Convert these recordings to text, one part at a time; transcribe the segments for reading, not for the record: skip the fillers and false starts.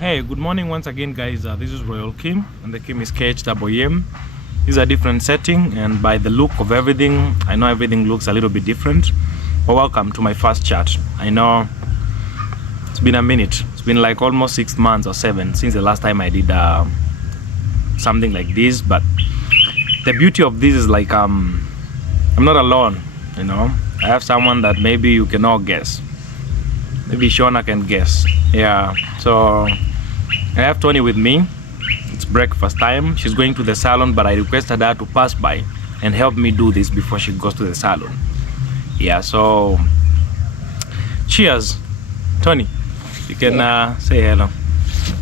Hey, good morning once again, guys. This is Royal Keem, and the Keem is h3o. This is a different setting, and by the look of everything, I know everything looks a little bit different. But welcome to my first chat. I know it's been a minute. It's been like almost 6 months or 7 since the last time I did something like this. But the beauty of this is like I'm not alone. You know, I have someone that maybe you can all guess. Maybe Shona can guess. Yeah. So I have Tony with me. It's breakfast time. She's going to the salon, but I requested her to pass by and help me do this before she goes to the salon. Yeah, so cheers. Tony, you can say hello.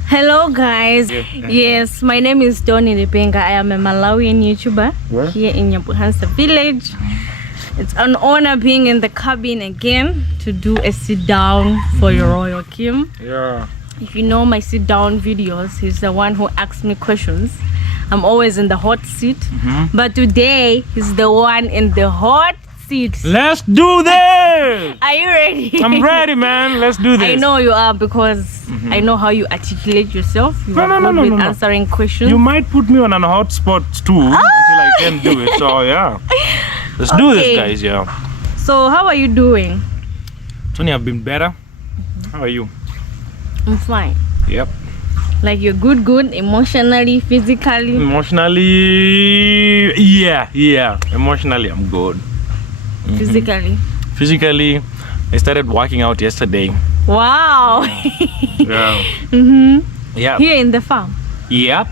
Hello guys. Yeah. Yes, my name is Tony Lipenga. I am a Malawian YouTuber here in Nyabuhansa village. It's an honor being in the cabin again to do a sit down for your Royal Keem. Yeah. If you know my sit down videos, he's the one who asks me questions. I'm always in the hot seat, but today he's the one in the hot seat. Let's do this. Are you ready? I'm ready, man. Let's do this. I know you are because I know how you articulate yourself. You are good with answering questions. You might put me on an hot spot too until I can do it. So yeah, let's do this, guys. Yeah. So how are you doing? Tony, I've been better. How are you? I'm fine. Yep. Like you're good emotionally, physically? Emotionally, yeah. Emotionally, I'm good. Physically, I started working out yesterday. Wow. Yeah. Yeah. Here in the farm? Yep.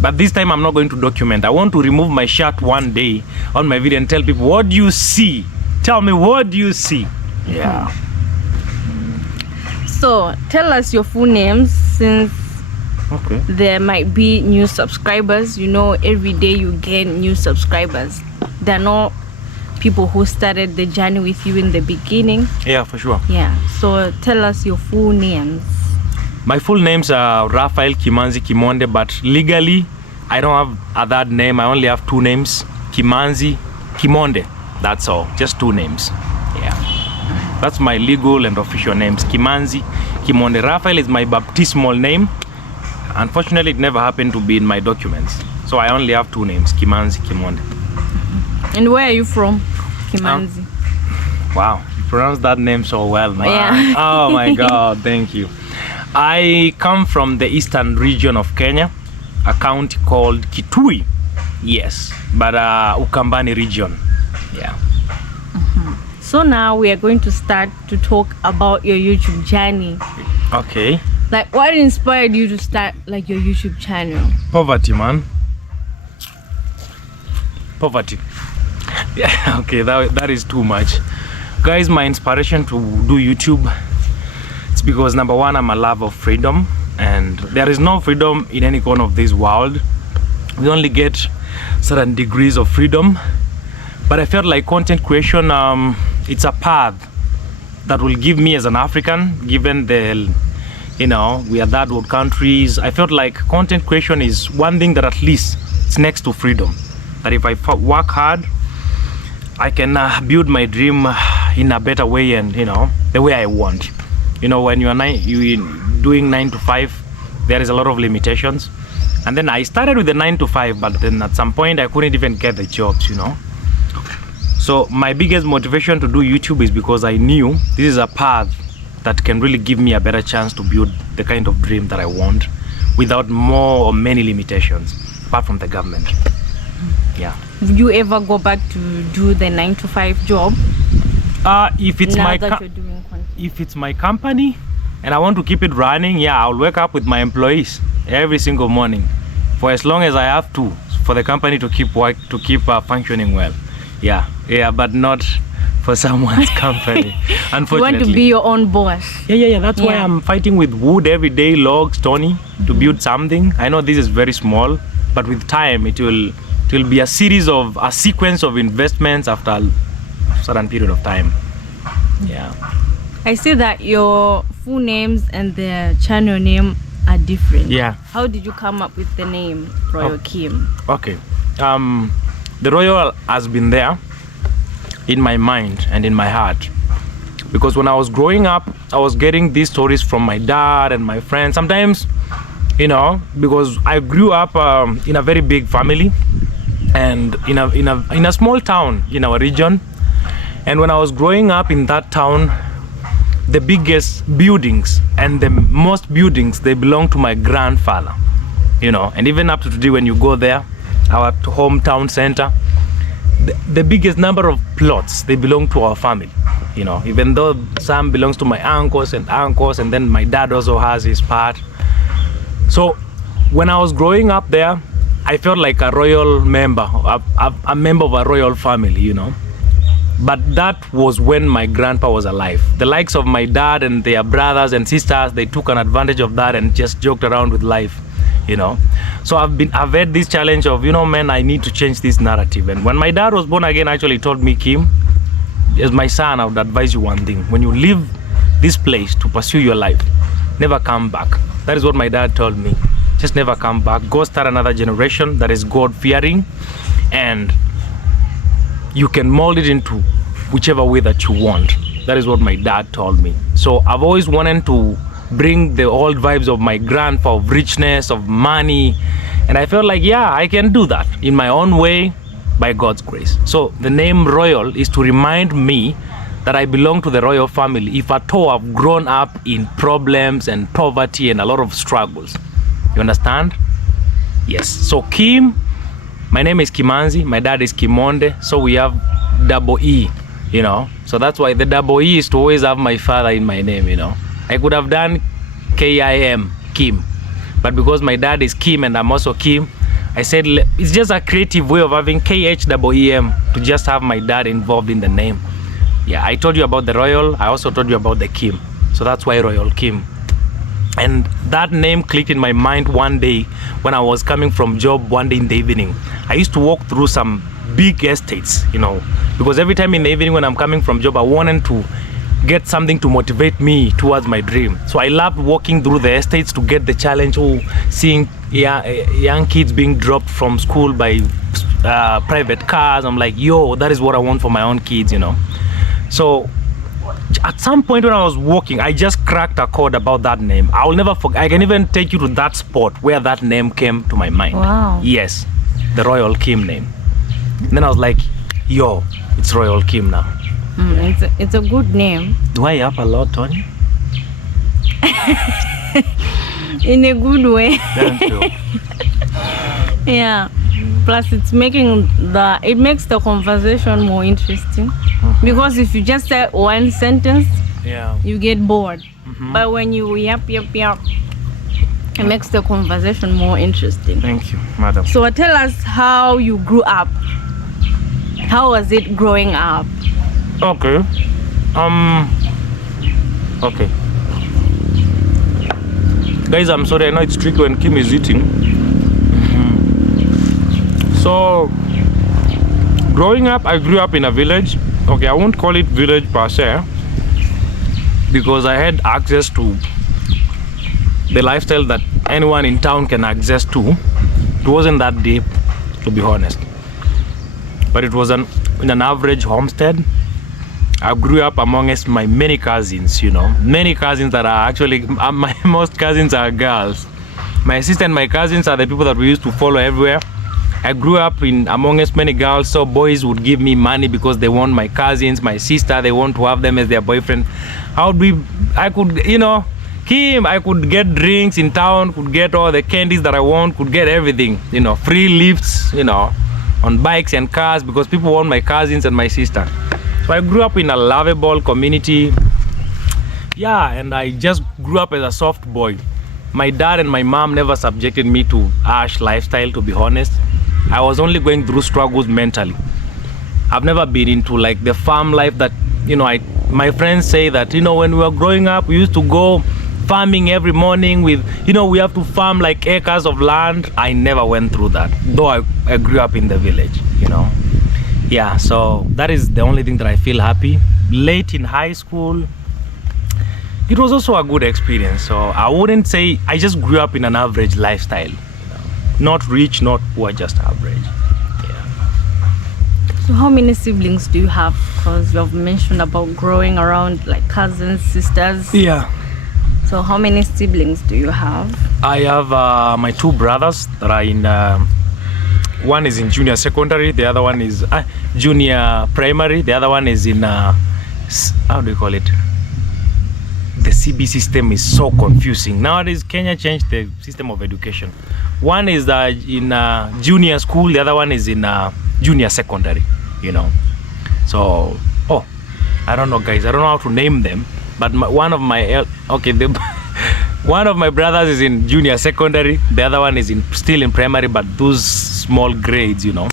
But this time I'm not going to document. I want to remove my shirt one day on my video and tell people, what do you see? Tell me, what do you see? Yeah. So tell us your full names, since there might be new subscribers. You know, every day you gain new subscribers. They're not people who started the journey with you in the beginning. Yeah, for sure. Yeah. So tell us your full names. My full names are Kimanzi Kimonde, but legally I don't have a third name. I only have 2 names, Kimanzi Kimonde. That's all, just 2 names. Yeah. That's my legal and official names, Kimanzi Kimonde. Raphael is my baptismal name. Unfortunately, it never happened to be in my documents. So I only have 2 names, Kimanzi Kimonde. And where are you from, Kimanzi? Wow, you pronounced that name so well, man. Yeah. Oh my God, thank you. I come from the eastern region of Kenya, a county called Kitui. Yes, but Ukambani region. Yeah. So now we are going to start to talk about your YouTube journey. Okay. Like, what inspired you to start like your YouTube channel? Poverty, man. Poverty. Yeah, okay, that is too much. Guys, my inspiration to do YouTube, it's because number one, I'm a lover of freedom, and there is no freedom in any corner of this world. We only get certain degrees of freedom. But I felt like content creation, it's a path that will give me as an African, given the, you know, we are third world countries. I felt like content creation is one thing that at least it's next to freedom. That if I work hard, I can build my dream in a better way, and, you know, the way I want. You know, when you're doing 9 to 5, there is a lot of limitations. And then I started with the 9 to 5, but then at some point I couldn't even get the jobs, you know. So my biggest motivation to do YouTube is because I knew this is a path that can really give me a better chance to build the kind of dream that I want without more or many limitations, apart from the government. Yeah. Would you ever go back to do the 9 to 5 job? If it's my company and I want to keep it running, yeah, I'll wake up with my employees every single morning for as long as I have to, for the company to keep functioning well. Yeah, but not for someone's company, unfortunately. You want to be your own boss. Yeah. That's why I'm fighting with wood every day, logs, Tony, to build something. I know this is very small, but with time it will be a sequence of investments after a certain period of time. Yeah. I see that your full names and the channel name are different. Yeah. How did you come up with the name Royal Keem? Okay. The Royal has been there in my mind and in my heart Because when I was growing up, I was getting these stories from my dad and my friends. Sometimes, you know, because I grew up in a very big family and in a small town in our region. And when I was growing up in that town, the biggest buildings and the most buildings, they belong to my grandfather, you know. And even up to today, when you go there, our hometown center, the biggest number of plots, they belong to our family, you know, even though some belongs to my uncles, and then my dad also has his part. So when I was growing up there, I felt like a royal member, a member of a royal family, you know. But that was when my grandpa was alive. The likes of my dad and their brothers and sisters, they took an advantage of that and just joked around with life, you know. So I've had this challenge of, you know, man, I need to change this narrative. And when my dad was born again, actually told me, Kim, as my son, I would advise you one thing. When you leave this place to pursue your life, never come back. That is what my dad told me. Just never come back. Go start another generation that is God-fearing, and you can mold it into whichever way that you want. That is what my dad told me. So I've always wanted to bring the old vibes of my grandpa, of richness, of money. And I felt like, yeah, I can do that in my own way by God's grace. So the name Royal is to remind me that I belong to the royal family, if at all I've grown up in problems and poverty and a lot of struggles. You understand? Yes. So Kim, my name is Kimanzi, my dad is Kimonde, so we have double E, you know. So that's why the double E is to always have my father in my name, you know. I could have done K-I-M, Kim, but because my dad is Kim and I'm also Kim, I said it's just a creative way of having K-H-E-E-M to just have my dad involved in the name. Yeah, I told you about the Royal, I also told you about the Kim, so that's why Royal Kim. And that name clicked in my mind one day when I was coming from job one day in the evening. I used to walk through some big estates, you know, because every time in the evening when I'm coming from job, I wanted to get something to motivate me towards my dream. So I loved walking through the estates to get the challenge of seeing young kids being dropped from school by private cars. I'm like, yo, that is what I want for my own kids, you know. So at some point when I was walking, I just cracked a code about that name. I will never forget. I can even take you to that spot where that name came to my mind. Wow. Yes, the Royal Kim name. And then I was like, yo, it's Royal Kim now. It's a good name. Do I have a lot, Tony? In a good way. Thank you. Yeah. Plus it makes the conversation more interesting. Because if you just say one sentence, yeah, you get bored. But when you yap, it makes the conversation more interesting. Thank you, madam. So tell us how you grew up. How was it growing up? Okay. Okay. Guys, I'm sorry, I know it's tricky when Kim is eating. So, growing up, I grew up in a village. Okay, I won't call it village per se, because I had access to the lifestyle that anyone in town can access to. It wasn't that deep, to be honest, but it was in an average homestead. I grew up amongst my many cousins, you know, many cousins that are actually, my most cousins are girls. My sister and my cousins are the people that we used to follow everywhere. I grew up in amongst many girls, so boys would give me money because they want my cousins, my sister, they want to have them as their boyfriend. I could, you know, Kim, I could get drinks in town, could get all the candies that I want, could get everything, you know, free lifts, you know, on bikes and cars because people want my cousins and my sister. So I grew up in a lovable community. Yeah, and I just grew up as a soft boy. My dad and my mom never subjected me to harsh lifestyle, to be honest. I was only going through struggles mentally. I've never been into like the farm life that, you know, my friends say that, you know, when we were growing up, we used to go farming every morning with, you know, we have to farm like acres of land. I never went through that, though I grew up in the village, you know. Yeah, so that is the only thing that I feel happy. Late in high school, it was also a good experience. So I wouldn't say I just grew up in an average lifestyle. Not rich, not poor, just average. Yeah. So how many siblings do you have? Because you have mentioned about growing around like cousins, sisters. Yeah. So how many siblings do you have? I have my two brothers that are in. One is in junior secondary. The other one is junior primary. The other one is in how do you call it? The CB system is so confusing nowadays. Kenya changed the system of education. One is in junior school. The other one is in junior secondary. You know. So I don't know, guys. I don't know how to name them. But one of my one of my brothers is in junior secondary. The other one is still in primary, but those small grades, you know.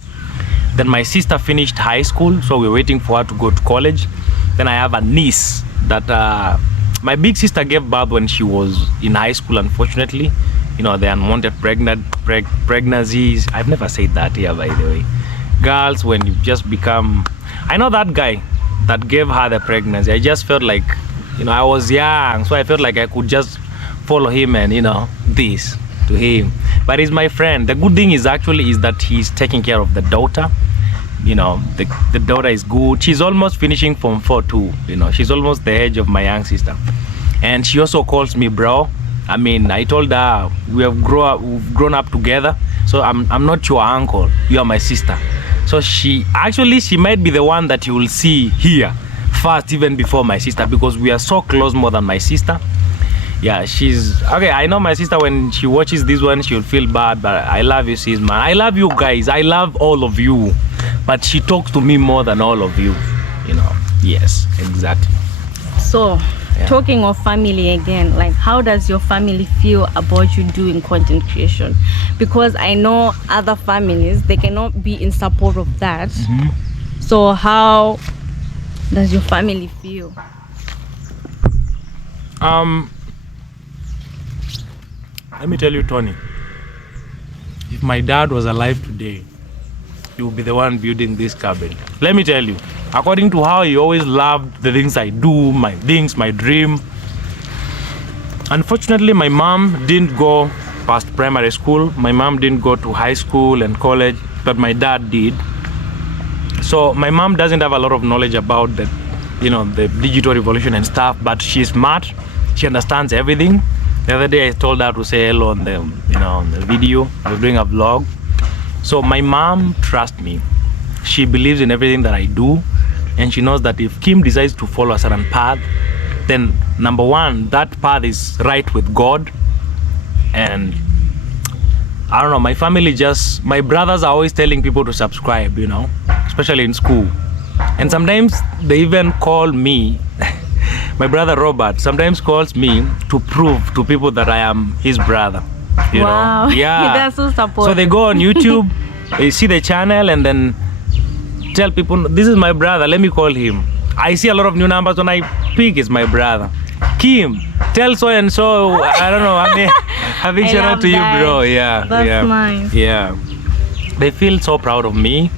Then my sister finished high school, so we're waiting for her to go to college. Then I have a niece that my big sister gave birth when she was in high school. Unfortunately, you know, the unwanted pregnancies. I've never said that here, by the way. Girls, when you just become, I know that guy that gave her the pregnancy. I just felt like, you know, I was young, so I felt like I could just follow him and, you know, this to him. But he's my friend. The good thing is that he's taking care of the daughter. You know, the daughter is good. She's almost finishing Form 4 too. You know, she's almost the age of my young sister. And she also calls me bro. I mean, I told her we've grown up together. So I'm not your uncle. You are my sister. So she might be the one that you will see here first, even before my sister, because we are so close, more than my sister. Yeah, she's okay. I know my sister, when she watches this one, she'll feel bad, but I love you, sis, man. I love you guys. I love all of you, but she talks to me more than all of you, you know. Yes, exactly. So talking of family again, like how does your family feel about you doing content creation? Because I know other families, they cannot be in support of that. So how does your family feel? Let me tell you, Tony, if my dad was alive today, he would be the one building this cabin. Let me tell you, according to how he always loved the things I do, my dream. Unfortunately, my mom didn't go past primary school. My mom didn't go to high school and college, but my dad did. So my mom doesn't have a lot of knowledge about the digital revolution and stuff, but she's smart. She understands everything. The other day I told her to say hello on the video. I was doing a vlog. So my mom trusts me. She believes in everything that I do, and she knows that if Kim decides to follow a certain path, then number one, that path is right with God. And I don't know, my brothers are always telling people to subscribe, you know, especially in school. And sometimes they even call me, my brother Robert sometimes calls me to prove to people that I am his brother. You know? Yeah. That's so supportive. So they go on YouTube, they see the channel, and then tell people, this is my brother, let me call him. I see a lot of new numbers. When I pick, it's my brother. Kim, tell so and so. I don't know. I mean, a big shout out to you, bro. Yeah. That's nice. Yeah. They feel so proud of me.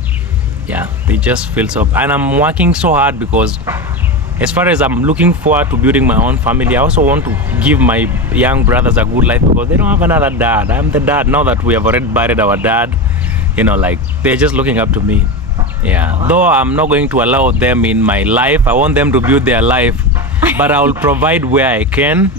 Yeah. They just feel so. And I'm working so hard, because as far as I'm looking forward to building my own family, I also want to give my young brothers a good life, because they don't have another dad. I'm the dad now that we have already buried our dad. You know, like, they're just looking up to me. Yeah. Wow. Though I'm not going to allow them in my life, I want them to build their life, but I will provide where I can.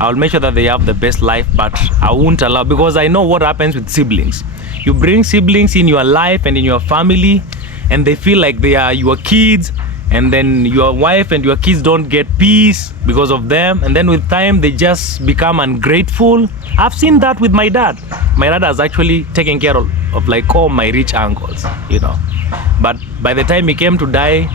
I'll make sure that they have the best life, but I won't allow, because I know what happens with siblings. You bring siblings in your life and in your family, and they feel like they are your kids, and then your wife and your kids don't get peace because of them, and then with time they just become ungrateful. I've seen that with my dad. My dad has actually taken care of like all my rich uncles, you know. But by the time he came to die,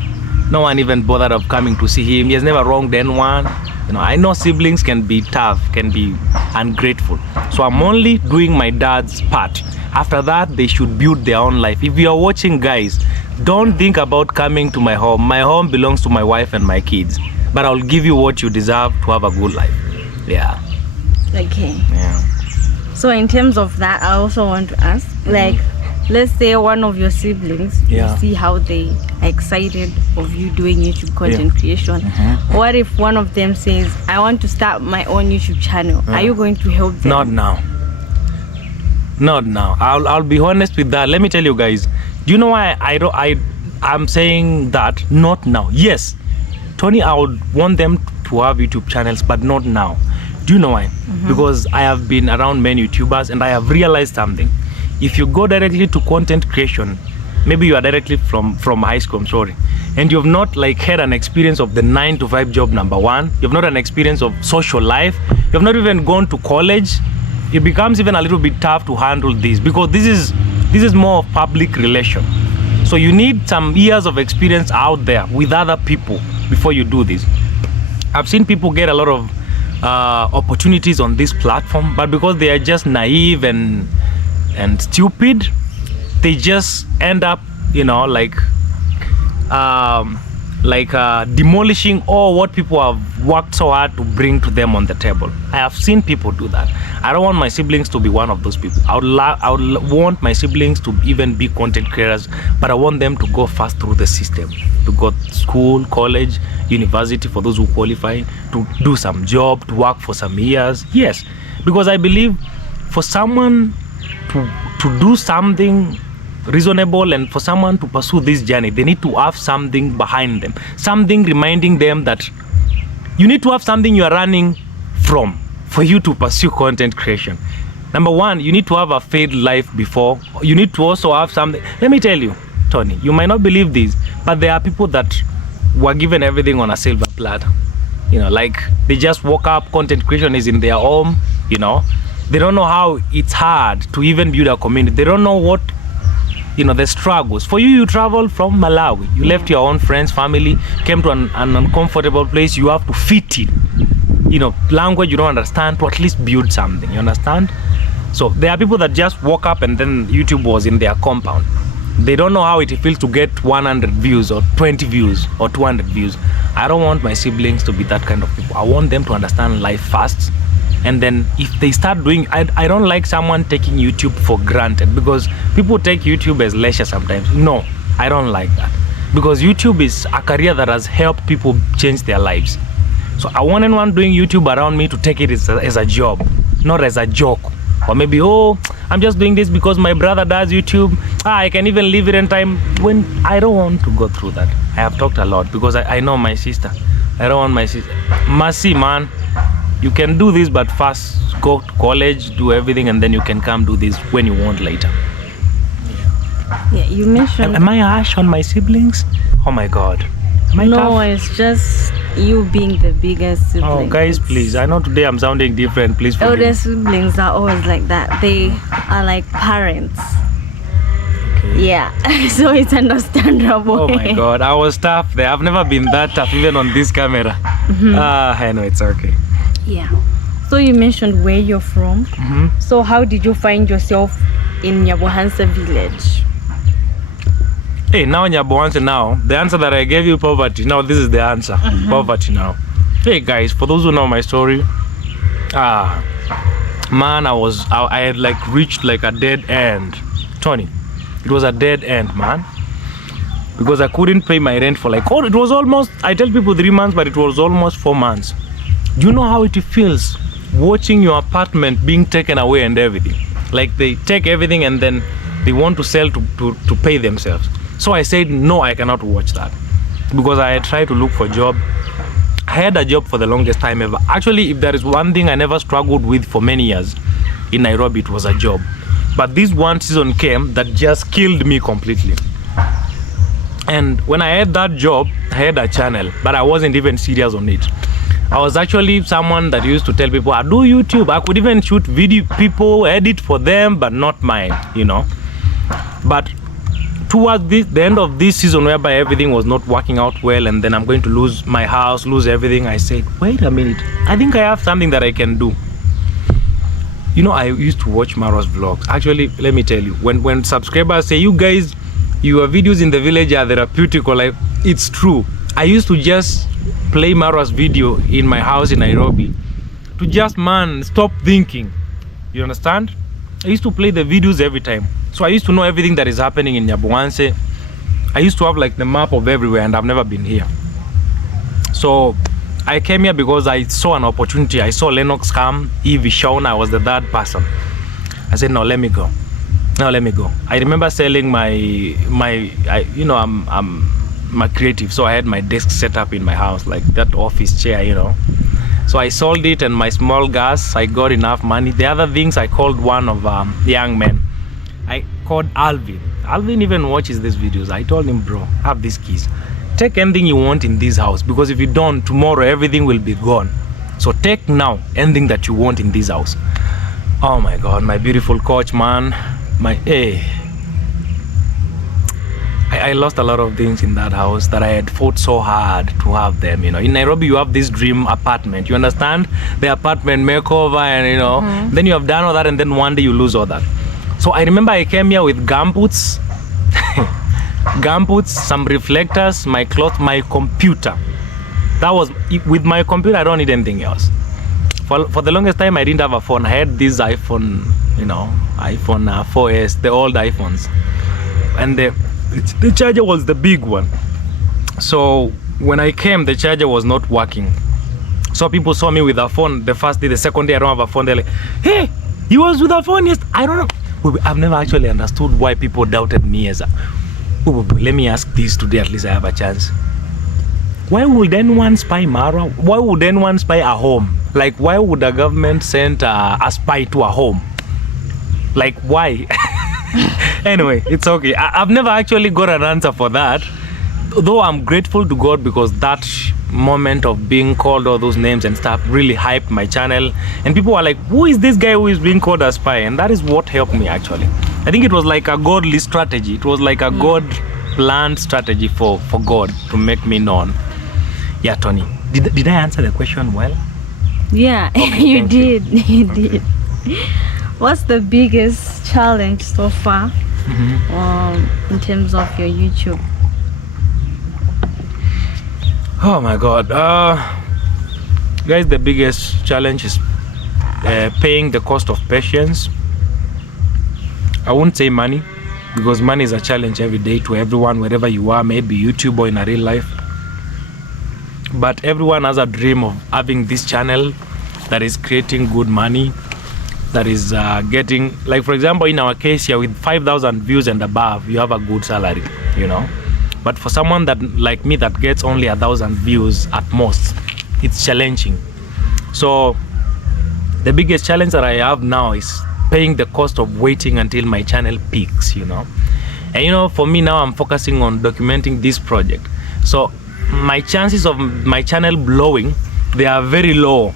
no one even bothered of coming to see him. He has never wronged anyone. You know, I know siblings can be tough, can be ungrateful. So I'm only doing my dad's part. After that, they should build their own life. If you are watching, guys, don't think about coming to my home. My home belongs to my wife and my kids. But I'll give you what you deserve to have a good life. Yeah. Okay. Yeah. So in terms of that, I also want to ask, like, let's say one of your siblings, you see how they are excited of you doing YouTube content creation. What if one of them says, I want to start my own YouTube channel? Are you going to help them? Not now. Not now. I'll be honest with that. Let me tell you guys. Do you know why I'm saying that not now. Yes, Tony, I would want them to have YouTube channels, but not now. Do you know why? Because I have been around many YouTubers and I have realized something. If you go directly to content creation, maybe you are directly from high school, I'm sorry, and you've not like had an experience of the 9-to-5 job, number one, you've not an experience of social life, you've not even gone to college, it becomes even a little bit tough to handle this, because this is more of public relation. So you need some years of experience out there with other people before you do this. I've seen people get a lot of opportunities on this platform, but because they are just naive and stupid, they just end up, you know, like demolishing all what people have worked so hard to bring to them on the table. I have seen people do that. I don't want my siblings to be one of those people. I would want my siblings to even be content creators, but I want them to go fast through the system, to go to school, college, university, for those who qualify, to do some job, to work for some years. Yes, because I believe for someone to do something reasonable and for someone to pursue this journey, they need to have something behind them, something reminding them that you need to have something you are running from for you to pursue content creation. Number one, you need to have a failed life before. You need to also have something. Let me tell you, Tony, you might not believe this, but there are people that were given everything on a silver platter. You know, like they just woke up, content creation is in their home, you know. They don't know how it's hard to even build a community. They don't know what, you know, the struggles. For you traveled from Malawi. You left your own friends, family, came to an uncomfortable place. You have to fit in. You know, language you don't understand, to at least build something. You understand? So there are people that just woke up and then YouTube was in their compound. They don't know how it feels to get 100 views or 20 views or 200 views. I don't want my siblings to be that kind of people. I want them to understand life fast. And then if they start doing, I don't like someone taking YouTube for granted, because people take YouTube as leisure sometimes. No, I don't like that, because YouTube is a career that has helped people change their lives. So I want anyone doing YouTube around me to take it as a job, not as a joke. Or maybe, oh, I'm just doing this because my brother does YouTube. I can even leave it in time. When I don't want to go through that. I have talked a lot because I know my sister. I don't want my sister. Mercy, man. You can do this, but first go to college, do everything, and then you can come do this when you want later. Yeah, you mentioned... Am I harsh on my siblings? Oh my God. Am I no, tough? it's just you being the biggest sibling. Oh, guys, please. I know today I'm sounding different. Please forgive me. Elder siblings are always like that. They are like parents. Okay. Yeah, so it's understandable. Oh my God, I was tough there. I've never been that tough, even on this camera. I know, it's okay. Yeah. So you mentioned where you're from. So how did you find yourself in Nyabohansa village? Hey, now Nyabohansa now, the answer that I gave you, poverty. Now this is the answer. Poverty now. Hey guys, for those who know my story, man, I had like reached like a dead end. Tony, it was a dead end, man. Because I couldn't pay my rent for like, it was almost, I tell people 3 months, but it was almost 4 months. Do you know how it feels watching your apartment being taken away and everything? Like they take everything and then they want to sell to pay themselves. So I said, no, I cannot watch that. Because I had tried to look for a job. I had a job for the longest time ever. Actually, if there is one thing I never struggled with for many years in Nairobi, it was a job. But this one season came that just killed me completely. And when I had that job, I had a channel, but I wasn't even serious on it. I was actually someone that used to tell people, I do YouTube. I could even shoot video people, edit for them, but not mine, you know. But towards the end of this season, whereby everything was not working out well, and then I'm going to lose my house, lose everything, I said, wait a minute, I think I have something that I can do. You know, I used to watch Maro's vlogs. Actually, let me tell you, when subscribers say, you guys, your videos in the village are therapeutic, or like, it's true. I used to just play Maro's video in my house in Nairobi to just, man, stop thinking. You understand? I used to play the videos every time. So I used to know everything that is happening in Nyabohansa. I used to have like the map of everywhere, and I've never been here. So I came here because I saw an opportunity. I saw Lennox come, Evie, Shawn. I was the third person. I said, no, let me go. Now let me go. I remember selling I'm a creative, so I had my desk set up in my house, like that office chair, So I sold it and my small gas, I got enough money. The other things, I called one of young men. I called Alvin. Alvin even watches these videos. I told him, bro, have these keys. Take anything you want in this house, because if you don't, tomorrow everything will be gone. So take now anything that you want in this house. Oh my God, my beautiful coach, man. I lost a lot of things in that house that I had fought so hard to have them. In Nairobi, you have this dream apartment. You understand? The apartment makeover, and then you have done all that, and then one day you lose all that. So I remember I came here with gumboots, some reflectors, my cloth, my computer. That was with my computer. I don't need anything else. For the longest time, I didn't have a phone. I had this iPhone, iPhone 4S, the old iPhones, and the charger was the big one. So when I came, the charger was not working. So people saw me with a phone the first day. The second day, I don't have a phone. They're like, "Hey, you was with a phone?" Yes, I don't know. I've never actually understood why people doubted me as a. Let me ask this today. At least I have a chance. Why would anyone spy Mara? Why would anyone spy a home? Like, why would the government send a spy to a home? Like, why? Anyway, it's okay. I've never actually got an answer for that. Though I'm grateful to God, because that moment of being called all those names and stuff really hyped my channel. And people were like, who is this guy who is being called a spy? And that is what helped me, actually. I think it was like a godly strategy. It was like a God-planned strategy for God to make me known. Yeah, Tony, did I answer the question well? Yeah, okay, you did. You did. What's the biggest challenge so far in terms of your YouTube? Oh my God, guys, the biggest challenge is paying the cost of patience. I won't say money, because money is a challenge every day to everyone, wherever you are, maybe YouTube or in a real life. But everyone has a dream of having this channel that is creating good money, that is getting, like, for example, in our case here, with 5,000 views and above, you have a good salary, But for someone that like me that gets only 1,000 views at most, it's challenging. So the biggest challenge that I have now is paying the cost of waiting until my channel peaks, And for me now, I'm focusing on documenting this project. So my chances of my channel blowing, they are very low,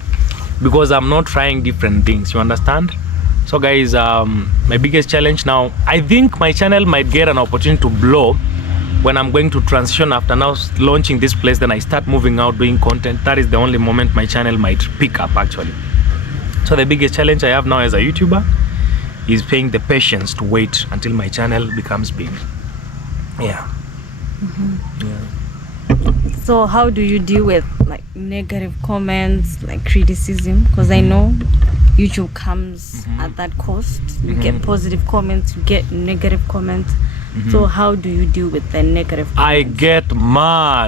because I'm not trying different things, you understand? So guys, my biggest challenge now, I think my channel might get an opportunity to blow when I'm going to transition after now launching this place. Then I start moving out doing content. That is the only moment my channel might pick up, actually. So the biggest challenge I have now as a YouTuber is paying the patience to wait until my channel becomes big. Yeah. Yeah. So how do you deal with like negative comments, like criticism? Because I know YouTube comes at that cost. You get positive comments, you get negative comments. So how do you deal with the negative comments?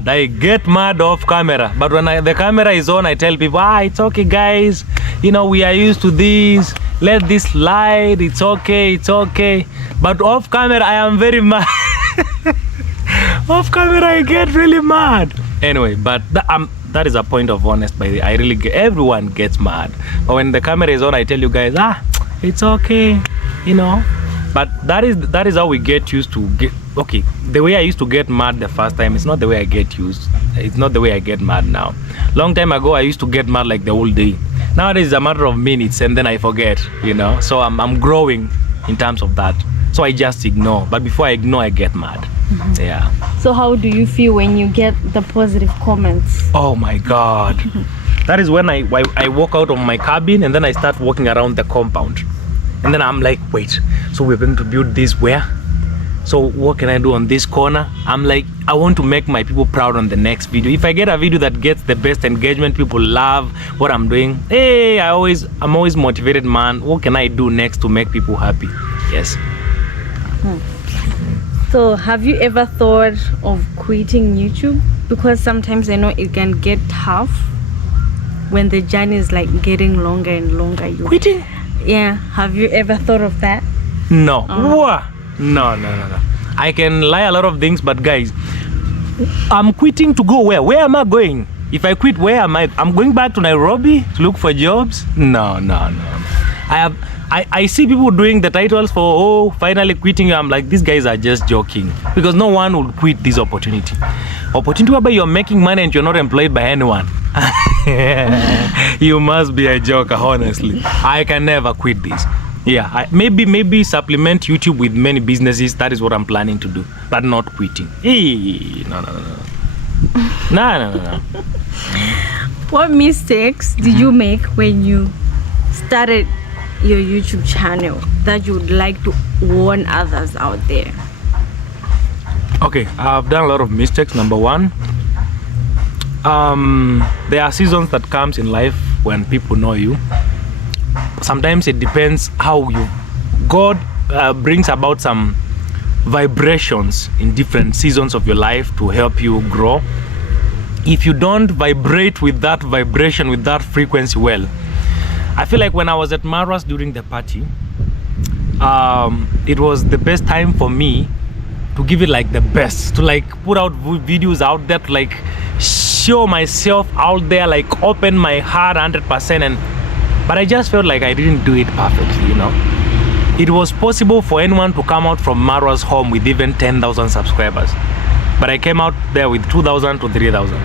I get mad off camera, but when the camera is on, I tell people, it's okay guys, we are used to this, let this slide, it's okay. But off camera, I am very mad. Off camera, I get really mad. Anyway, but that is a point of honest, by the way. I really everyone gets mad, but when the camera is on, I tell you guys, it's okay, But that is how we get used to get. Okay, the way I used to get mad the first time, it's not the way I get used. It's not the way I get mad now. Long time ago, I used to get mad like the whole day. Nowadays, it's a matter of minutes, and then I forget. So I'm growing in terms of that. So I just ignore. But before I ignore, I get mad. Yeah. So how do you feel when you get the positive comments? Oh my God. That is when I walk out of my cabin, and then I start walking around the compound. And then I'm like, wait, so we're going to build this where? So what can I do on this corner? I'm like, I want to make my people proud on the next video. If I get a video that gets the best engagement, people love what I'm doing, hey, I'm always motivated, man. What can I do next to make people happy? Yes. So have you ever thought of quitting YouTube? Because sometimes I know it can get tough when the journey is like getting longer and longer. Quitting? Yeah. Have you ever thought of that? No. No. I can lie a lot of things, but guys, I'm quitting to go where? Where am I going? If I quit, where am I? I'm going back to Nairobi to look for jobs? No. I see people doing the titles for finally quitting. I'm like, these guys are just joking, because no one will quit this opportunity whereby you're making money and you're not employed by anyone. You must be a joker, honestly. I can never quit this. Yeah, maybe supplement YouTube with many businesses. That is what I'm planning to do, but not quitting. No. What mistakes did you make when you started your YouTube channel that you would like to warn others out there? Okay, I've done a lot of mistakes. Number one, there are seasons that comes in life when people know you. Sometimes it depends how God brings about some vibrations in different seasons of your life to help you grow. If you don't vibrate with that vibration, with that frequency well, I feel like when I was at Mara's during the party, it was the best time for me to give it like the best, to like put out videos out there, to like show myself out there, like open my heart 100%. But I just felt like I didn't do it perfectly, you know. It was possible for anyone to come out from Mara's home with even 10,000 subscribers, but I came out there with 2,000 to 3,000.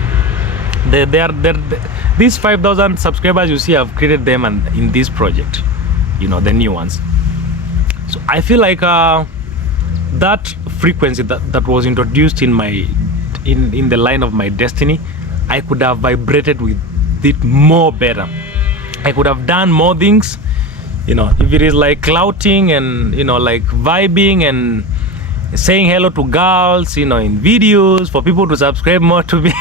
These 5,000 subscribers you see, I've created them and in this project, you know, the new ones. So I feel like that frequency that was introduced in the line of my destiny, I could have vibrated with it more better. I could have done more things, you know. If it is like clouting and, you know, like vibing and saying hello to girls, you know, in videos for people to subscribe more to me,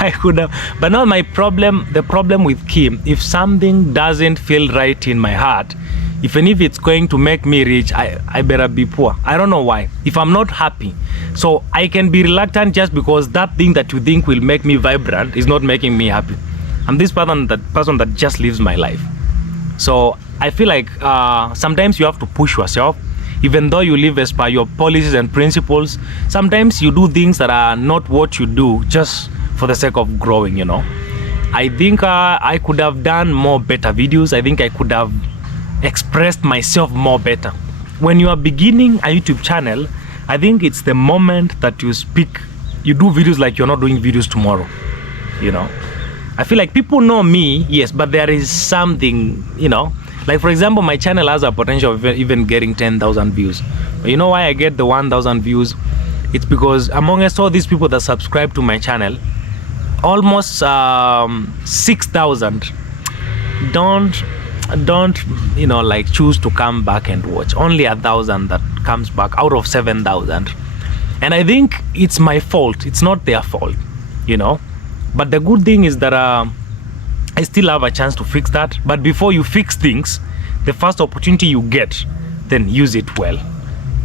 I could have. But now the problem with Kim, if something doesn't feel right in my heart, even if it's going to make me rich, I better be poor. I don't know why. If I'm not happy, so I can be reluctant just because that thing that you think will make me vibrant is not making me happy. I'm this person that just lives my life. So I feel like sometimes you have to push yourself, even though you live as per your policies and principles. Sometimes you do things that are not what you do just for the sake of growing, you know. I think I could have done more better videos. I think I could have expressed myself more better. When you are beginning a YouTube channel, I think it's the moment that you do videos like you're not doing videos tomorrow, you know. I feel like people know me, yes, but there is something, you know, like for example, my channel has a potential of even getting 10,000 views. But you know why I get the 1,000 views? It's because amongst all these people that subscribe to my channel, almost 6,000 don't, you know, like choose to come back and watch. Only 1,000 that comes back out of 7,000. And I think it's my fault. It's not their fault, you know. But the good thing is that I still have a chance to fix that. But before you fix things, the first opportunity you get, then use it well.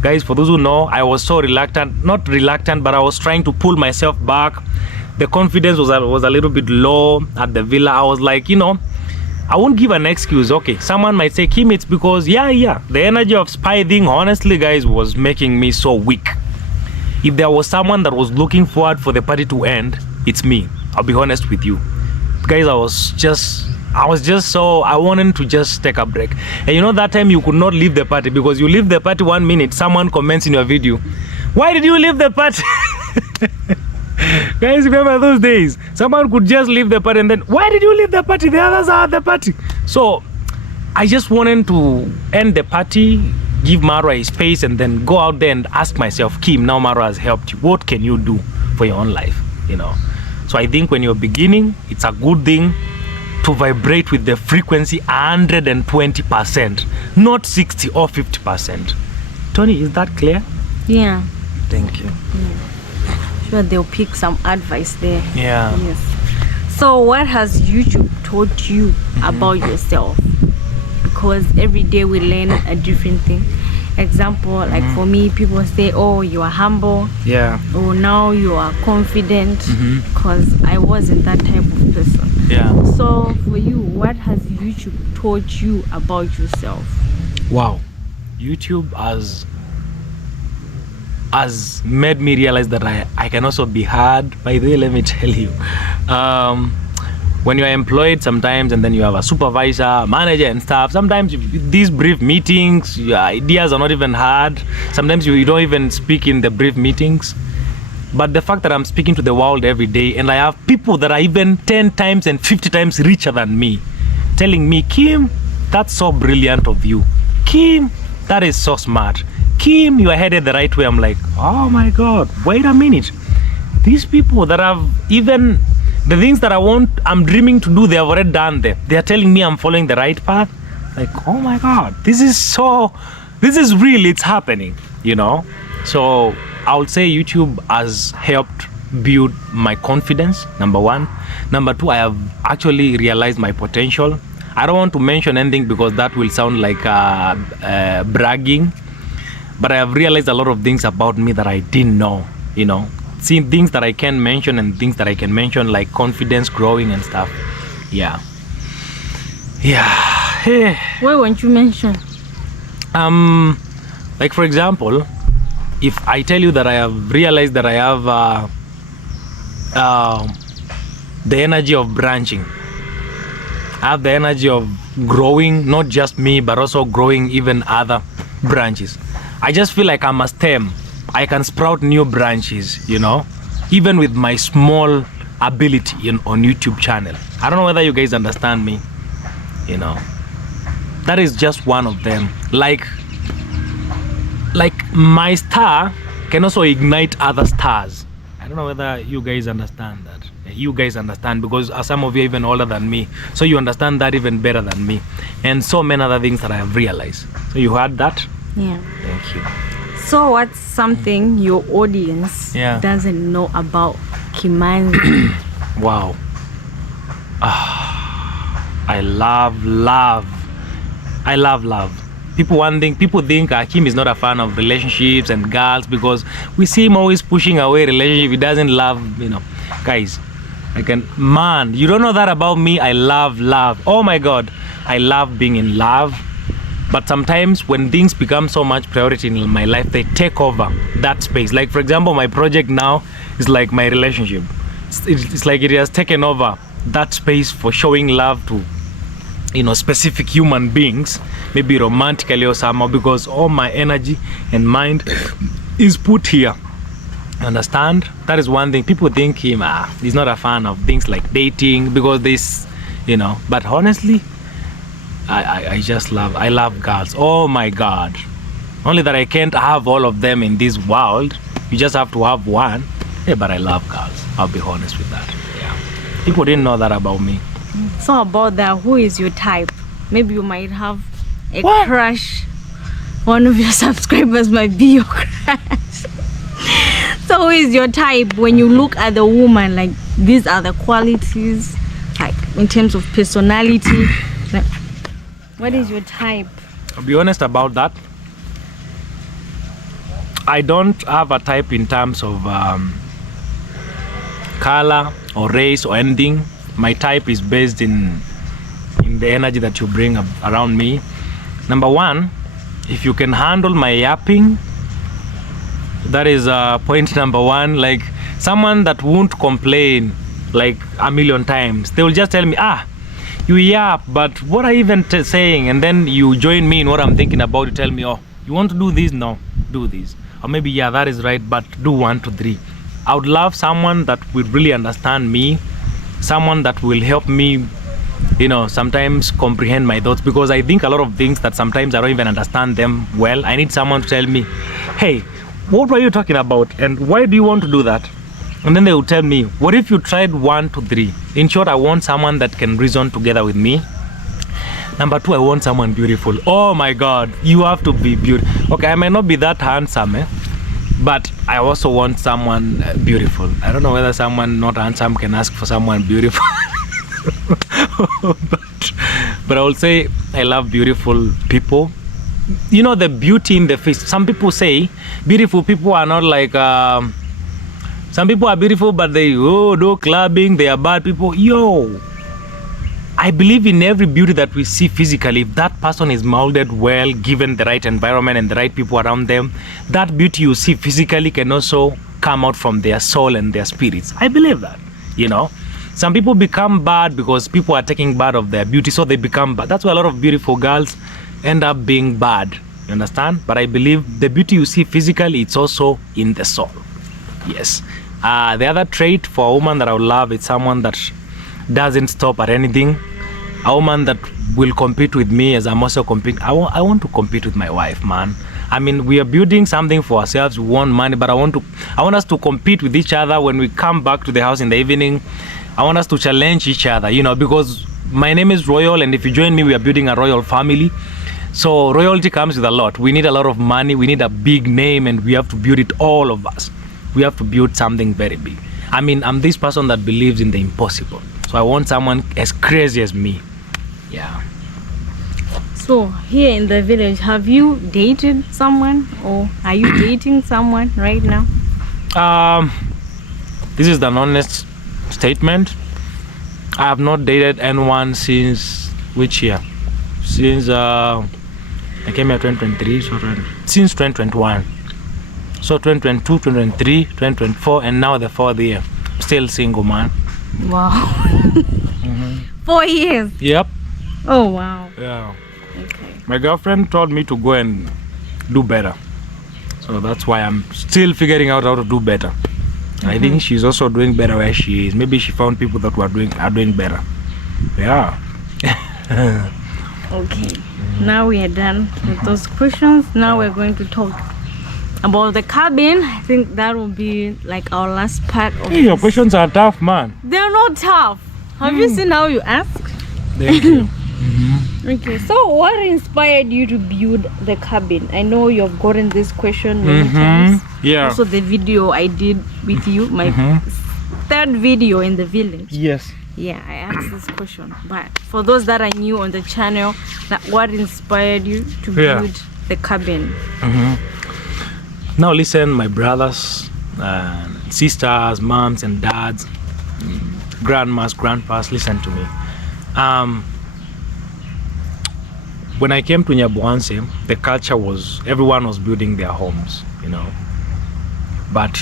Guys, for those who know, I was so not reluctant, but I was trying to pull myself back. The confidence was a little bit low at the villa. I was like, you know, I won't give an excuse. Okay, someone might say, Kim, it's because, yeah, the energy of spy thing, honestly, guys, was making me so weak. If there was someone that was looking forward for the party to end, it's me. I'll be honest with you guys. I wanted to just take a break. And you know, that time you could not leave the party, because you leave the party 1 minute, someone comments in your video, why did you leave the party? Guys, remember those days? Someone could just leave the party and then, why did you leave the party? The others are at the party. So I just wanted to end the party, give Mara his space, and then go out there and ask myself, Kim, now Mara has helped you, what can you do for your own life, you know? So I think when you're beginning, it's a good thing to vibrate with the frequency 120%, not 60 or 50%. Tony, is that clear? Yeah. Thank you. Yeah. Sure, they'll pick some advice there. Yeah. Yes. So what has YouTube taught you about yourself? Because every day we learn a different thing. Example, like for me, people say, oh, you are humble. Yeah. Oh, now you are confident. Because I wasn't that type of person. Yeah. So for you, what has YouTube taught you about yourself? Wow. YouTube has made me realize that I can also be heard. By the way, let me tell you, when you are employed sometimes, and then you have a supervisor, manager and stuff, sometimes these brief meetings, your ideas are not even heard. Sometimes you don't even speak in the brief meetings. But the fact that I'm speaking to the world every day, and I have people that are even 10 times and 50 times richer than me telling me, Kim, that's so brilliant of you. Kim, that is so smart. Kim, you are headed the right way. I'm like, oh my God, wait a minute. These people that have even the things that I'm dreaming to do, they have already done them. They are telling me I'm following the right path. Like, oh my God, this is real, it's happening, you know? So I would say YouTube has helped build my confidence, number one. Number two, I have actually realized my potential. I don't want to mention anything because that will sound like bragging, but I have realized a lot of things about me that I didn't know, you know. Seeing things that I can mention and things that I can mention, like confidence growing and stuff. Yeah. Hey. Why won't you mention? Like for example, if I tell you that I have realized that I have the energy of branching, I have the energy of growing, not just me, but also growing even other branches. I just feel like I'm a stem. I can sprout new branches, you know, even with my small ability on YouTube channel. I don't know whether you guys understand me, you know. That is just one of them. Like my star can also ignite other stars. I don't know whether you guys understand that. You guys understand because some of you are even older than me, so you understand that even better than me, and so many other things that I have realized. So you heard that? Yeah. Thank you. So what's something your audience doesn't know about Kimanzi? Wow. I love love. People think Kim is not a fan of relationships and girls because we see him always pushing away relationship. He doesn't love, you know. Guys, you don't know that about me. I love love. Oh my God, I love being in love. But sometimes when things become so much priority in my life, they take over that space. Like for example, my project now is like my relationship. It's like it has taken over that space for showing love to, you know, specific human beings, maybe romantically or somehow, because all my energy and mind is put here. Understand? That is one thing. People think he's not a fan of things like dating because this, you know, but honestly, I love girls. Oh my God. Only that I can't have all of them in this world. You just have to have one. Yeah, but I love girls. I'll be honest with that. Yeah. People didn't know that about me. So about that, who is your type? Maybe you might have a crush. One of your subscribers might be your crush. So who is your type? When you look at the woman, like these are the qualities, like in terms of personality. Like, what is your type? I'll be honest about that. I don't have a type in terms of color or race or anything. My type is based in the energy that you bring around me. Number one, if you can handle my yapping, that is point number one. Like someone that won't complain like a million times. They will just tell me, you yap, but what are you even saying? And then you join me in what I'm thinking about. You tell me, oh, you want to do this? No, do this. Or maybe, yeah, that is right, but do 1, 2, 3. I would love someone that will really understand me, someone that will help me, you know, sometimes comprehend my thoughts, because I think a lot of things that sometimes I don't even understand them well. I need someone to tell me, hey, what were you talking about? And why do you want to do that? And then they will tell me, what if you tried 1, 2, 3? In short, I want someone that can reason together with me. Number 2, I want someone beautiful. Oh my God, you have to be beautiful. Okay, I might not be that handsome, but I also want someone beautiful. I don't know whether someone not handsome can ask for someone beautiful. but I will say I love beautiful people. You know, the beauty in the face. Some people say beautiful people are not like... some people are beautiful, but they do clubbing. They are bad people. Yo, I believe in every beauty that we see physically. If that person is molded well, given the right environment and the right people around them, that beauty you see physically can also come out from their soul and their spirits. I believe that, you know. Some people become bad because people are taking bad of their beauty, so they become bad. That's why a lot of beautiful girls end up being bad, you understand? But I believe the beauty you see physically, it's also in the soul. Yes. The other trait for a woman that I would love is someone that doesn't stop at anything. A woman that will compete with me as I'm also competing. I want to compete with my wife, man. I mean, we are building something for ourselves. We want money, but I want us to compete with each other when we come back to the house in the evening. I want us to challenge each other, you know, because my name is Royal, and if you join me, we are building a royal family. So royalty comes with a lot. We need a lot of money. We need a big name, and we have to build it, all of us. We have to build something very big. I mean, I'm this person that believes in the impossible. So I want someone as crazy as me. Yeah. So here in the village, have you dated someone, or are you dating someone right now? This is an honest statement. I have not dated anyone since which year? Since I came here 2023, so since 2021. So 2022, 2023, 2024, and now the 4th year. Still single, man. Wow. 4 years. Yep. Oh wow. Yeah. Okay. My girlfriend told me to go and do better. So that's why I'm still figuring out how to do better. I think she's also doing better where she is. Maybe she found people that are doing better. Yeah. Okay. Now we are done with those questions. Now we're going to talk about the cabin. I think that will be like our last part of Hey, your questions are tough, man. They're not tough. Have you seen how you ask? Thank you. Okay, so what inspired you to build the cabin? I know you've gotten this question many times. Yeah. Also the video I did with you, my 3rd video in the village. Yes. Yeah, I asked this question. But for those that are new on the channel, what inspired you to build the cabin? Now listen, my brothers, sisters, moms and dads, grandmas, grandpas, listen to me. When I came to Nyabohanse, the culture was everyone was building their homes, you know. But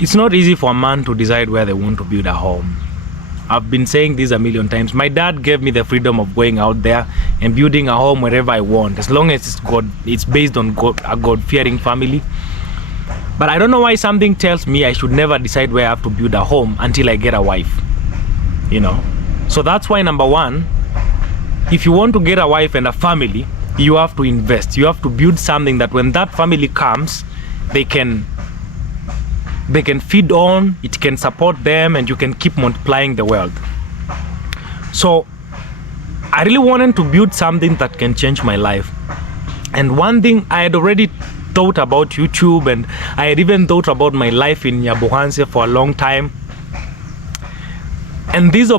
it's not easy for a man to decide where they want to build a home. I've been saying this a million times. My dad gave me the freedom of going out there and building a home wherever I want, as long as it's based on a God-fearing family. But I don't know why something tells me I should never decide where I have to build a home until I get a wife, you know. So that's why, number one, if you want to get a wife and a family, you have to invest. You have to build something that when that family comes, they can feed on, it can support them, and you can keep multiplying the wealth. So I really wanted to build something that can change my life. And one thing, I had already thought about YouTube, and I had even thought about my life in Nyabohanse for a long time. And this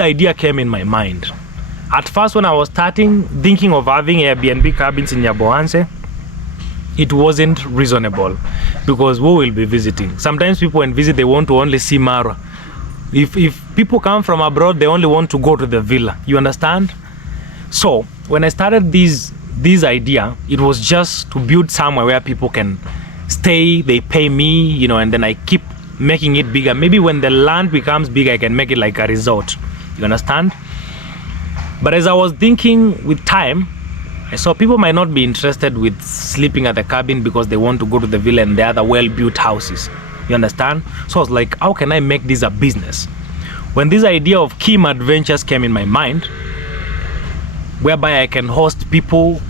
idea came in my mind. At first, when I was thinking of having Airbnb cabins in Nyabohanse, it wasn't reasonable because who will be visiting? Sometimes people when visit, they want to only see Mara. If people come from abroad, they only want to go to the villa. You understand? So when I started this idea, it was just to build somewhere where people can stay, they pay me, you know, and then I keep making it bigger. Maybe when the land becomes big, I can make it like a resort. You understand? But as I was thinking with time, I saw people might not be interested with sleeping at the cabin because they want to go to the villa and the other well-built houses. You understand? So I was like, how can I make this a business? When this idea of Kim Adventures came in my mind, whereby I can host people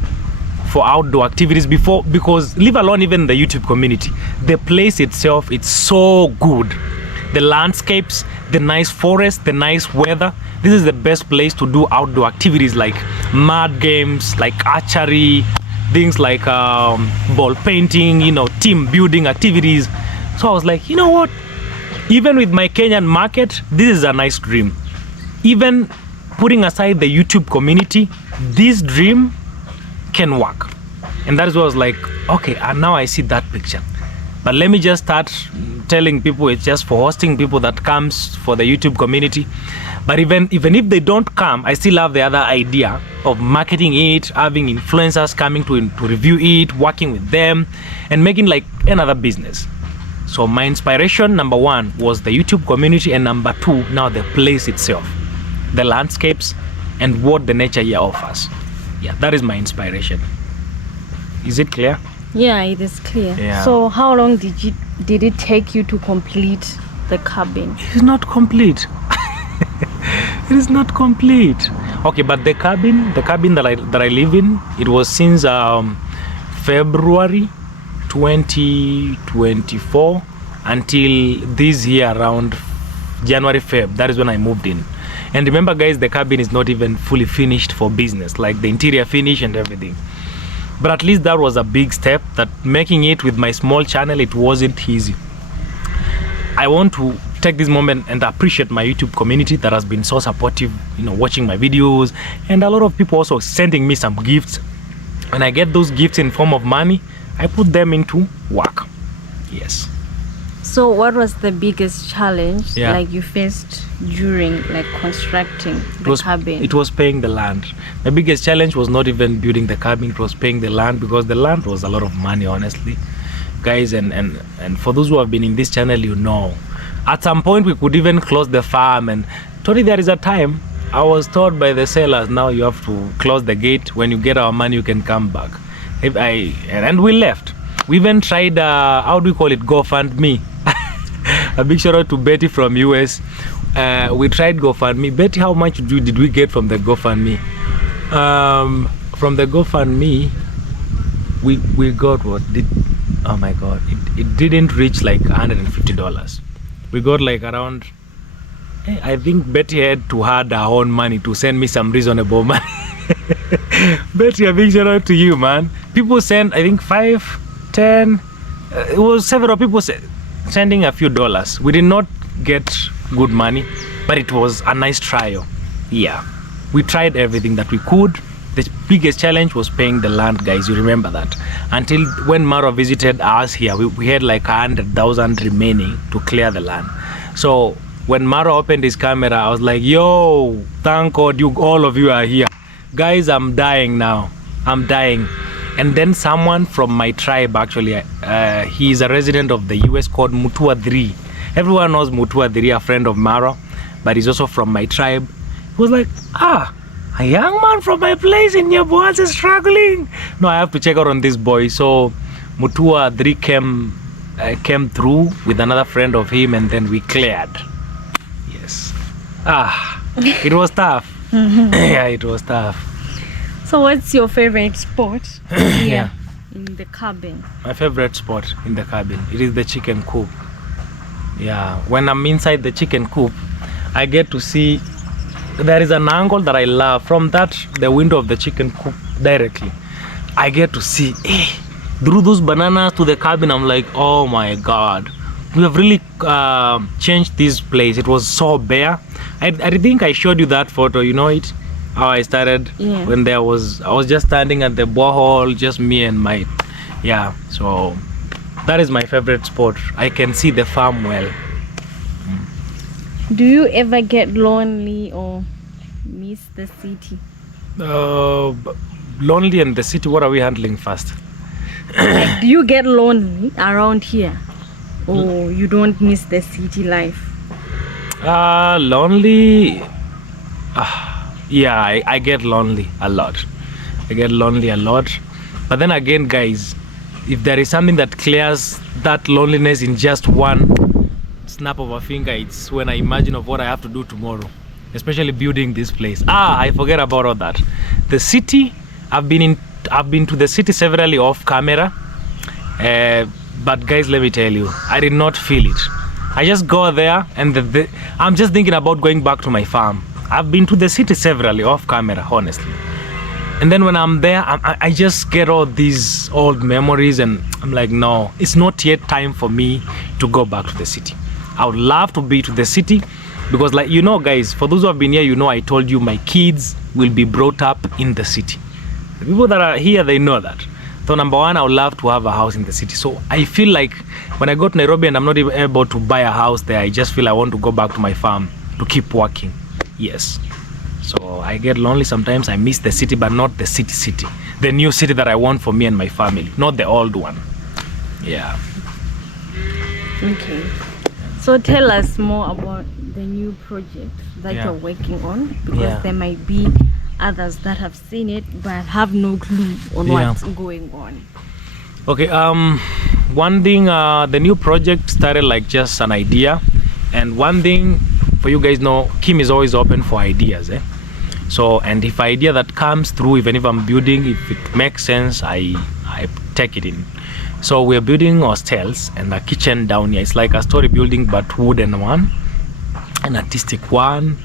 for outdoor activities because leave alone even the YouTube community, the place itself, it's so good. The landscapes, the nice forest, the nice weather. This is the best place to do outdoor activities like mud games, like archery, things like ball painting, you know, team building activities. So I was like, you know what? Even with my Kenyan market, this is a nice dream. Even putting aside the YouTube community, this dream can work. And that is what I was like, okay, and now I see that picture. But let me just start telling people it's just for hosting people that comes for the YouTube community. But even if they don't come, I still have the other idea of marketing it, having influencers coming to review it, working with them, and making like another business. So my inspiration, number one, was the YouTube community, and number two, now the place itself, the landscapes, and what the nature here offers. Yeah, that is my inspiration. Is it clear? Yeah, it is clear. Yeah. So how long did it take you to complete the cabin? It's not complete. It is not complete. Okay, but the cabin that I live in, it was since February 2024 until this year around January, Feb. That is when I moved in. And remember, guys, the cabin is not even fully finished for business, like the interior finish and everything. But at least that was a big step. That making it with my small channel, it wasn't easy. I want to take this moment and appreciate my YouTube community that has been so supportive, watching my videos, and a lot of people also sending me some gifts. When I get those gifts in form of money, I put them into work. Yes. So what was the biggest challenge Yeah. you faced during constructing the cabin? It was paying the land. My biggest challenge was not even building the cabin, it was paying the land, because the land was a lot of money, honestly. Guys, and for those who have been in this channel, at some point we could even close the farm, and totally there is a time I was told by the sellers, now you have to close the gate. When you get our money, you can come back. And we left. We even tried, how do we call it, GoFundMe. A big shout out to Betty from US. We tried GoFundMe. Betty, how much did we get from the GoFundMe? From the GoFundMe, we got what? Oh my God, it didn't reach like $150. We got like around, I think Betty had to add her own money to send me some reasonable money. Betty, a big shout out to you, man. People sent, I think 5, 10, it was several people sending a few dollars. We did not get good money, but it was a nice trial. Yeah, we tried everything that we could. The biggest challenge was paying the land, guys. You remember that. Until when Maro visited us here, we had like 100,000 remaining to clear the land. So when Maro opened his camera, I was like, yo, thank God all of you are here. Guys, I'm dying now. I'm dying. And then someone from my tribe, actually, he is a resident of the US, called Mutua 3. Everyone knows Mutua 3, a friend of Maro, but he's also from my tribe. He was like, a young man from my place in Nyaboas is struggling. No, I have to check out on this boy. So Mutua 3 came through with another friend of him, and then we cleared. Yes. It was tough. Yeah, it was tough. So what's your favorite spot here Yeah. in the cabin? My favorite spot in the cabin, it is the chicken coop. Yeah, when I'm inside the chicken coop, I get to see, there is an angle that I love from the window of the chicken coop directly. I get to see through those bananas to the cabin. I'm like, oh my God, we have really changed this place. It was so bare. I think I showed you that photo, it, how I started. Yeah. When I was just standing at the borehole, just me and my, so that is my favorite spot. I can see the farm well. Do you ever get lonely or miss the city? Lonely in the city, what are we handling first? Do you get lonely around here, or you don't miss the city life? Lonely, yeah, I get lonely a lot. But then again, guys, if there is something that clears that loneliness in just one snap of a finger, it's when I imagine of what I have to do tomorrow, especially building this place. I forget about all that. The city, I've been to the city severally off camera, but guys, let me tell you, I did not feel it. I just go there and I'm just thinking about going back to my farm. I've been to the city severally off camera, honestly. And then when I'm there, I just get all these old memories, and I'm like, no, it's not yet time for me to go back to the city. I would love to be to the city, because guys, for those who have been here, I told you my kids will be brought up in the city. The people that are here, they know that. So number one, I would love to have a house in the city. So I feel like when I go to Nairobi and I'm not even able to buy a house there, I just feel I want to go back to my farm to keep working. Yes. So I get lonely sometimes. I miss the city, but not the city. The new city that I want for me and my family, not the old one. Yeah. Okay. So tell us more about the new project that you're working on, because there might be others that have seen it but have no clue on what's going on. Okay. One thing, the new project started like just an idea, and one thing for you guys know, Kim is always open for ideas. So, and if idea that comes through, even if I'm building, if it makes sense, I take it in. So we're building hostels and a kitchen down here. It's like a story building, but wooden one, an artistic one,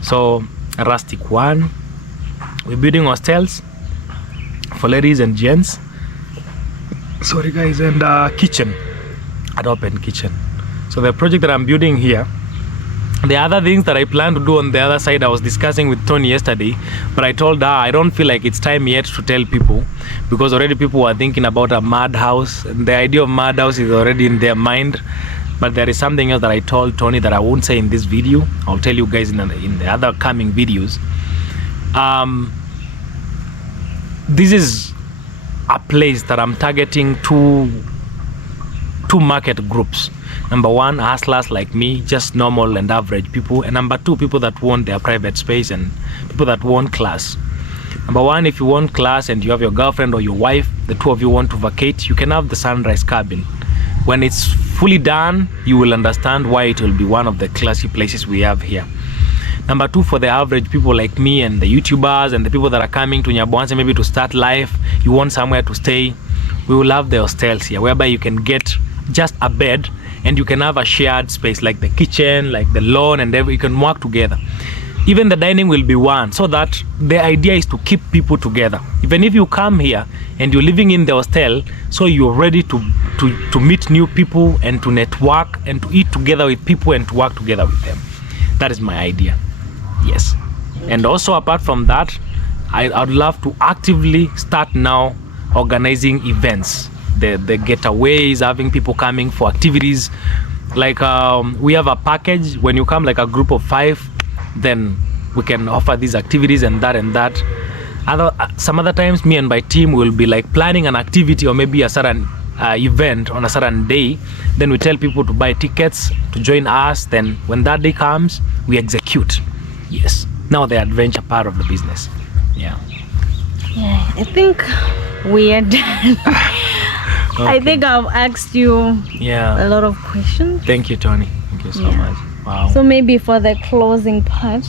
so a rustic one. We're building hostels for ladies and gents. Sorry guys, and kitchen, an open kitchen. So the project that I'm building here, the other things that I plan to do on the other side, I was discussing with Tony yesterday, but I told her I don't feel like it's time yet to tell people, because already people are thinking about a madhouse, and the idea of madhouse is already in their mind. But there is something else that I told Tony that I won't say in this video. I'll tell you guys in the other coming videos. This is a place that I'm targeting two market groups. Number one, hustlers like me, just normal and average people. And number two, people that want their private space and people that want class. Number one, if you want class and you have your girlfriend or your wife, the two of you want to vacate, you can have the Sunrise Cabin. When it's fully done, you will understand why it will be one of the classy places we have here. Number two, for the average people like me and the YouTubers and the people that are coming to Nyaboanse maybe to start life, you want somewhere to stay, we will have the hostels here, whereby you can get just a bed and you can have a shared space like the kitchen, like the lawn, and you can work together. Even the dining will be one, so that the idea is to keep people together. Even if you come here and you're living in the hostel, so you're ready to meet new people and to network and to eat together with people and to work together with them. That is my idea. Yes. And also apart from that, I'd love to actively start now organizing events. The getaways, having people coming for activities. Like we have a package. When you come like a group of 5, then we can offer these activities and that. Some other times me and my team will be like planning an activity or maybe a certain event on a certain day. Then we tell people to buy tickets to join us. Then when that day comes, we execute. Yes. Now the adventure part of the business. Yeah, I think we are done. Okay. I think I've asked you a lot of questions. Thank you, Tony. Thank you so much. Wow. So maybe for the closing part,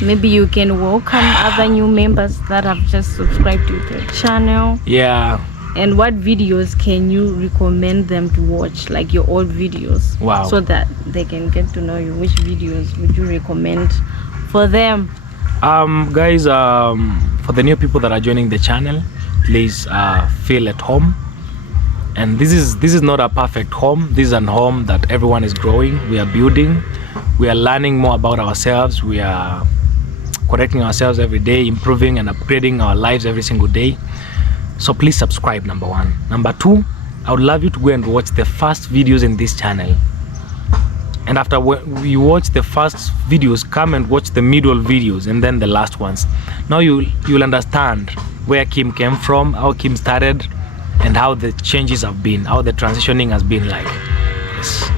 maybe you can welcome other new members that have just subscribed to the channel. Yeah. And what videos can you recommend them to watch, like your old videos? Wow. So that they can get to know you. Which videos would you recommend for them? Guys, for the new people that are joining the channel, please feel at home. And this is not a perfect home. This is a home that everyone is growing. We are building. We are learning more about ourselves. We are correcting ourselves every day, improving and upgrading our lives every single day. So please subscribe, number one. Number two, I would love you to go and watch the first videos in this channel. And after you watch the first videos, come and watch the middle videos and then the last ones. Now you'll understand where Kim came from, how Kim started, and how the changes have been, how the transitioning has been like. Yes.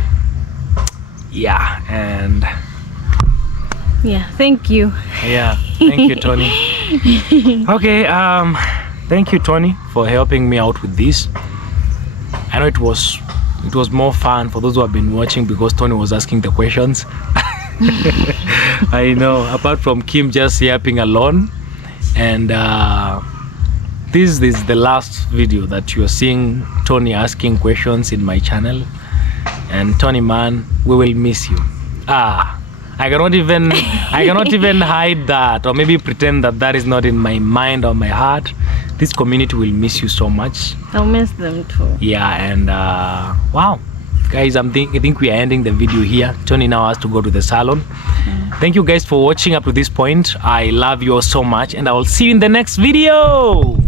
Yeah, and thank you. Yeah, thank you, Tony. Okay, thank you, Tony, for helping me out with this. I know it was more fun for those who have been watching because Tony was asking the questions. I know, apart from Kim just yapping alone. And this is the last video that you're seeing Tony asking questions in my channel. And Tony, man, we will miss you. I cannot even hide that or maybe pretend that is not in my mind or my heart. This community will miss you so much. I'll miss them too. Yeah, and wow, guys, I think we are ending the video here. Tony now has to go to the salon. Thank you guys for watching up to this point. I love you all so much, and I will see you in the next video.